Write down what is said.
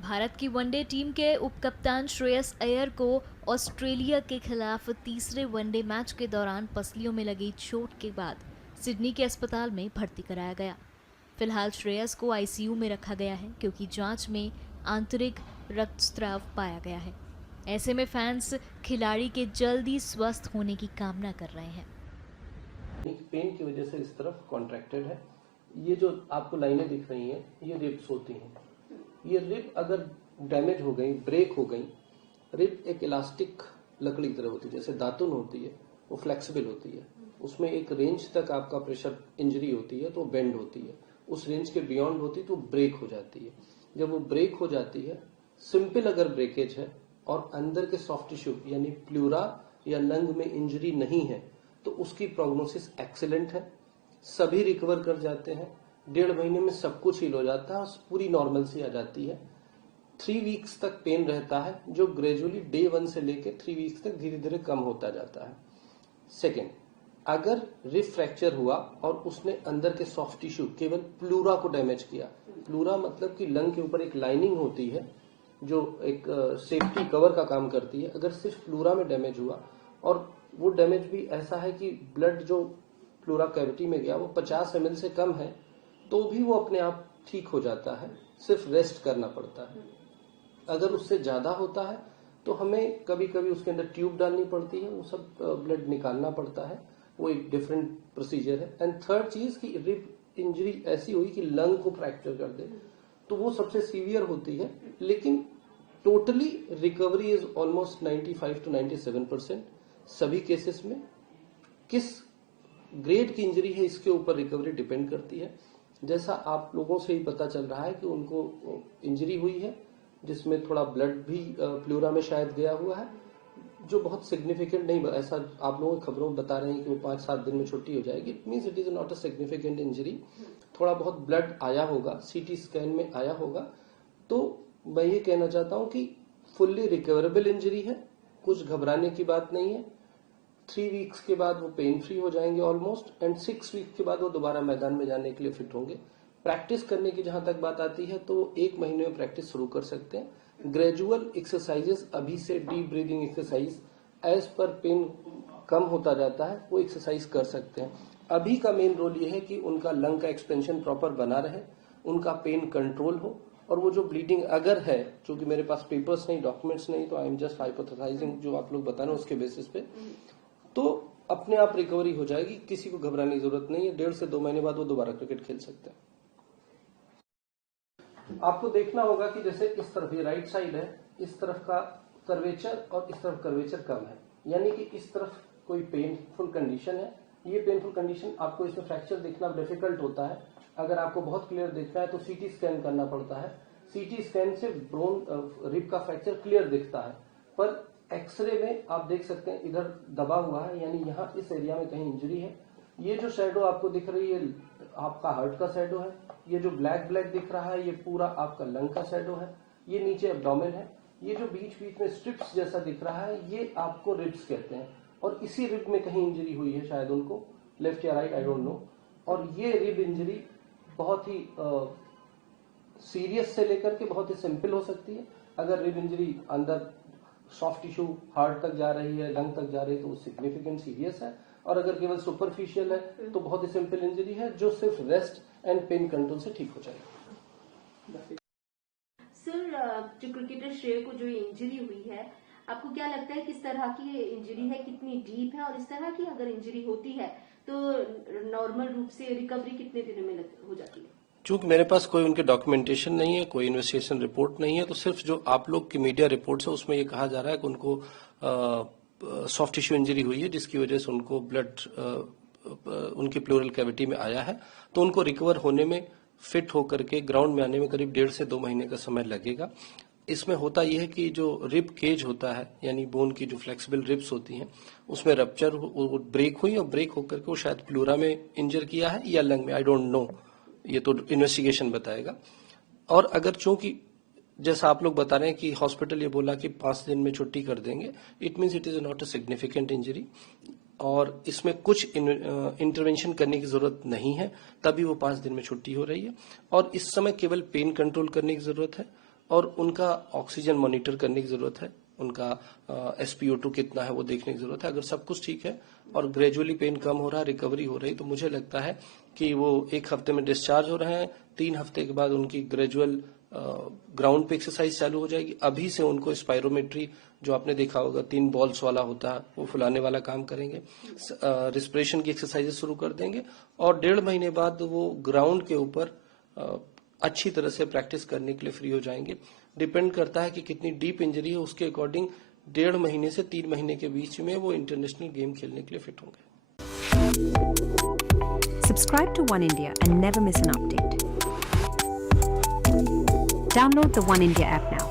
भारत की one day team के उपकप्तान श्रेयस अय्यर को ऑस्ट्रेलिया के खिलाफ तीसरे वनडे मैच के दौरान पसलियों में लगी चोट के बाद सिडनी के अस्पताल में भर्ती कराया गया। फिलहाल श्रेयस को आईसीयू में रखा गया है क्योंकि जांच में आंतरिक रक्तस्राव पाया गया है। ऐसे में फैंस खिलाड़ी के जल्दी स्वस्थ होने की कामना कर रहे हैं। पेन की वजह से इस तरफ कॉन्ट्रैक्टेड है। ये जो आपको लाइनें दिख रही हैं ये रिब्स होती हैं। ये रिब अगर डैमेज हो गई, ब्रेक हो गई, रिब एक इलास्टिक लकड़ी की तरह होती है, जैसे दातुन होती है, वो फ्लेक्सिबल होती है। उसमें एक रेंज तक आपका प्रेशर इंजरी होती है तो बेंड होती है, उस रेंज के बियॉन्ड होती है तो ब्रेक हो जाती है। जब वो ब्रेक हो जाती है, सिंपल अगर ब्रेकेज है और अंदर के सॉफ्ट टिश्यू यानी प्लूरा या लंग में इंजरी नहीं है तो उसकी प्रोग्नोसिस एक्सीलेंट है। सभी रिकवर कर जाते हैं, 1.5 महीने में सब कुछ हील हो जाता है और पूरी नॉर्मल सी आ जाती है। 3 वीक्स तक पेन रहता है जो ग्रेजुअली डे 1 से लेकर 3 वीक्स तक धीरे धीरे कम होता जाता है। सेकेंड, अगर रिब फ्रैक्चर हुआ और उसने अंदर के सॉफ्ट टिश्यू केवल प्लूरा को डैमेज किया, प्लूरा मतलब कि लंग के ऊपर एक लाइनिंग होती है जो एक सेफ्टी कवर का काम करती है, अगर सिर्फ प्लूरा में डैमेज हुआ और वो डैमेज भी ऐसा है कि ब्लड जो प्लूरा कैविटी में गया वो 50 ml से कम है तो भी वो अपने आप ठीक हो जाता है, सिर्फ रेस्ट करना पड़ता है। अगर उससे ज्यादा होता है तो हमें कभी कभी उसके अंदर ट्यूब डालनी पड़ती है, वो सब ब्लड निकालना पड़ता है, वो एक डिफरेंट प्रोसीजर है। एंड थर्ड चीज की रिब इंजरी ऐसी हुई कि लंग को फ्रैक्चर कर दे तो वो सबसे सीवियर होती है, लेकिन totally recovery is almost 95 to 97% सभी केसेस में। किस ग्रेड की इंजरी है इसके ऊपर रिकवरी डिपेंड करती है। जैसा आप लोगों से ही पता चल रहा है कि उनको इंजरी हुई है जिसमें थोड़ा ब्लड भी प्लूरा में शायद गया हुआ है, जो बहुत सिग्निफिकेंट नहीं, ऐसा आप लोगों की खबरों में बता रहे हैं कि वो 5-7 दिन में छुट्टी हो जाएगी। It means it is not a significant injury. थोड़ा बहुत ब्लड आया होगा, सीटी स्कैन में आया होगा, तो मैं ये कहना चाहता हूं कि फुल्ली रिकवरेबल इंजरी है, कुछ घबराने की बात नहीं है। 3 वीक्स के बाद वो पेन फ्री हो जाएंगे ऑलमोस्ट, एंड 6 वीक के बाद वो दोबारा मैदान में जाने के लिए फिट होंगे। प्रैक्टिस करने की जहां तक बात आती है तो 1 महीने में प्रैक्टिस शुरू कर सकते हैं। ग्रेजुअल एक्सरसाइजेस अभी से deep breathing exercise as per pain कम होता जाता है वो एक्सरसाइज कर सकते हैं। अभी का मेन रोल ये है कि उनका लंग का एक्सपेंशन प्रॉपर बना रहे, उनका पेन कंट्रोल हो, और वो जो ब्लीडिंग अगर है, क्योंकि मेरे पास पेपर्स नहीं, डॉक्यूमेंट्स नहीं, तो आई एम जस्ट हाइपोथेसाइजिंग जो आप लोग बता रहे हैं उसके बेसिस पे, तो अपने आप रिकवरी हो जाएगी, किसी को घबराने की जरूरत नहीं है। 1.5 से 2 महीने बाद वो दोबारा क्रिकेट खेल सकते हैं। आपको देखना होगा कि जैसे इस तरफ ये राइट साइड है, इस तरफ का कर्वेचर और इस तरफ कर्वेचर कम है, यानी कि इस तरफ कोई पेनफुल कंडीशन है। ये पेनफुल कंडीशन आपको इसमें फ्रैक्चर देखना डिफिकल्ट होता है। अगर आपको बहुत क्लियर देखना है तो सीटी स्कैन करना पड़ता है। सीटी स्कैन से ब्रोन रिब का फ्रैक्चर क्लियर दिखता है, पर एक्सरे में आप देख सकते हैं इधर दबा हुआ है, यानी यहाँ इस एरिया में कहीं इंजरी है। ये जो शैडो आपको दिख रही है आपका हार्ट का शैडो है, ये जो ब्लैक ब्लैक दिख रहा है ये पूरा आपका लंग का शैडो है, ये नीचे एब्डोमेन है, ये जो बीच बीच में स्ट्रिप्स जैसा दिख रहा है ये आपको रिब्स कहते हैं, और इसी रिब में कहीं इंजरी हुई है शायद उनको, लेफ्ट या राइट आई डोंट नो। और ये रिब इंजरी बहुत ही सीरियस से लेकर के बहुत ही सिंपल हो सकती है। अगर रिब इंजरी अंदर सॉफ्ट टिश्यू हार्ट तक जा रही है, लंग तक जा रही है, तो वो सिग्निफिकेंट सीरियस है। और अगर केवल सुपरफिशियल है तो बहुत ही सिंपल इंजरी है जो सिर्फ रेस्ट एंड पेन कंट्रोल से ठीक हो जाएगी। सर, जो क्रिकेटर श्रेय को जो इंजरी हुई है, आपको क्या लगता है किस तरह की इंजरी है, कितनी डीप है, और इस तरह की अगर इंजरी होती है तो नॉर्मल रूप से रिकवरी कितने दिनों में हो जाती है? चूंकि मेरे पास कोई उनके डॉक्यूमेंटेशन नहीं है, कोई इन्वेस्टिगेशन रिपोर्ट नहीं है, तो सिर्फ जो आप लोग की मीडिया रिपोर्ट्स है उसमें ये कहा जा रहा है कि उनको सॉफ्ट टिश्यू इंजरी हुई है जिसकी वजह से उनको ब्लड उनकी प्लूरल कैविटी में आया है, तो उनको रिकवर होने में, फिट होकर के ग्राउंड में आने में करीब 1.5 से 2 महीने का समय लगेगा। इसमें होता यह है कि जो रिब केज होता है यानी बोन की जो फ्लेक्सिबल रिब्स होती हैं उसमें रप्चर ब्रेक हुई और ब्रेक होकर के वो शायद प्लूरा में इंजर किया है या लंग में, आई डोंट नो, ये तो इन्वेस्टिगेशन बताएगा। और अगर चूंकि जैसा आप लोग बता रहे हैं कि हॉस्पिटल ये बोला कि 5 दिन में छुट्टी कर देंगे, it means it is not a significant injury और इसमें कुछ इंटरवेंशन करने की जरूरत नहीं है, तभी वो 5 दिन में छुट्टी हो रही है। और इस समय केवल पेन कंट्रोल करने की जरूरत है, और उनका ऑक्सीजन मॉनिटर करने की जरूरत है, उनका SpO2 कितना है वो देखने की जरूरत है। अगर सब कुछ ठीक है और ग्रेजुअली पेन कम हो रहा है, रिकवरी हो रही, तो मुझे लगता है कि वो 1 हफ्ते में डिस्चार्ज हो रहे हैं। 3 हफ्ते के बाद उनकी ग्रेजुअल ग्राउंड पे एक्सरसाइज चालू हो जाएगी। अभी से उनको स्पायरोमेट्री, जो आपने देखा होगा 3 बॉल्स वाला होता है, वो फुलाने वाला काम करेंगे। रिस्पिरेशन की एक्सरसाइजेस शुरू कर देंगे और 1.5 महीने बाद वो ग्राउंड के ऊपर अच्छी तरह से प्रैक्टिस करने के लिए फ्री हो जाएंगे। डिपेंड करता है कि कितनी डीप इंजरी है, उसके अकॉर्डिंग 1.5 महीने से 3 महीने के बीच में वो इंटरनेशनल गेम खेलने के लिए फिट होंगे। Subscribe to One India and never miss an update. Download the One India app now.